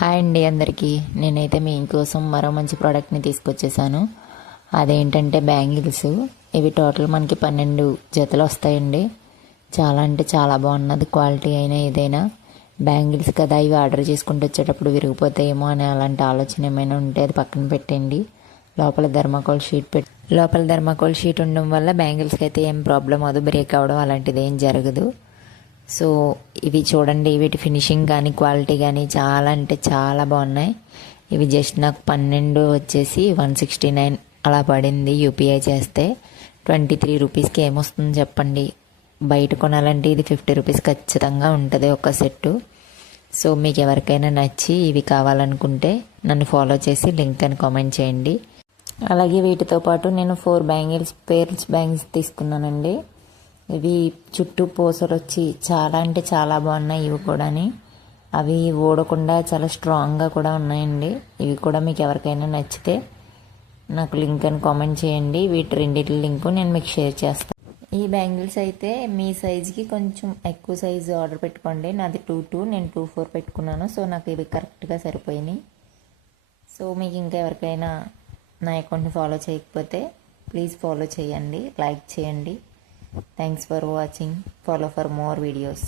Hi అండి అందరికీ. నేనైతే మీ కోసం మరో మంచి ప్రోడక్ట్ని తీసుకొచ్చేసాను. అదేంటంటే బ్యాంగిల్స్. ఇవి టోటల్ మనకి 12 జతలు వస్తాయండి. చాలా అంటే చాలా బాగున్నది క్వాలిటీ అయినా ఏదైనా. బ్యాంగిల్స్ కదా, ఇవి ఆర్డర్ చేసుకుంటూ వచ్చేటప్పుడు విరిగిపోతాయేమో అనే అలాంటి ఆలోచన ఏమైనా ఉంటే అది పక్కన పెట్టండి. లోపల థర్మాకోల్ షీట్ ఉండడం వల్ల బ్యాంగిల్స్కి అయితే ఏం ప్రాబ్లం అవ్వదు, బ్రేక్ అవ్వడం అలాంటిది ఏం జరగదు. సో ఇవి చూడండి, వీటి ఫినిషింగ్ కానీ క్వాలిటీ కానీ చాలా అంటే చాలా బాగున్నాయి. ఇవి జస్ట్ నాకు 12 వచ్చేసి 169 అలా పడింది. యూపీఐ చేస్తే 23 రూపీస్కి ఏమొస్తుంది చెప్పండి. బయట కొనాలంటే ఇది 50 రూపీస్ ఖచ్చితంగా ఉంటుంది ఒక సెట్టు. సో మీకు ఎవరికైనా నచ్చి ఇవి కావాలనుకుంటే నన్ను ఫాలో చేసి లింక్ అని కామెంట్ చేయండి. అలాగే వీటితో పాటు నేను 4 పేర్స్ బ్యాంగిల్స్ తీసుకున్నానండి. ఇవి చుట్టూ పూసలు వచ్చి చాలా అంటే చాలా బాగున్నాయి. ఇవి కూడాని అవి ఊడకుండా చాలా స్ట్రాంగ్గా కూడా ఉన్నాయండి. ఇవి కూడా మీకు ఎవరికైనా నచ్చితే నాకు లింక్ అని కామెంట్ చేయండి. వీటి రెండింటి లింకు నేను మీకు షేర్ చేస్తాను. ఈ బ్యాంగిల్స్ అయితే మీ సైజుకి కొంచెం ఎక్కువ సైజు ఆర్డర్ పెట్టుకోండి. నాది 2'2", నేను 2'4" పెట్టుకున్నాను. సో నాకు ఇవి కరెక్ట్గా సరిపోయినాయి. సో మీకు ఇంకా ఎవరికైనా నా అకౌంట్ని ఫాలో చేయకపోతే ప్లీజ్ ఫాలో చేయండి, లైక్ చేయండి. Thanks for watching. Follow for more videos.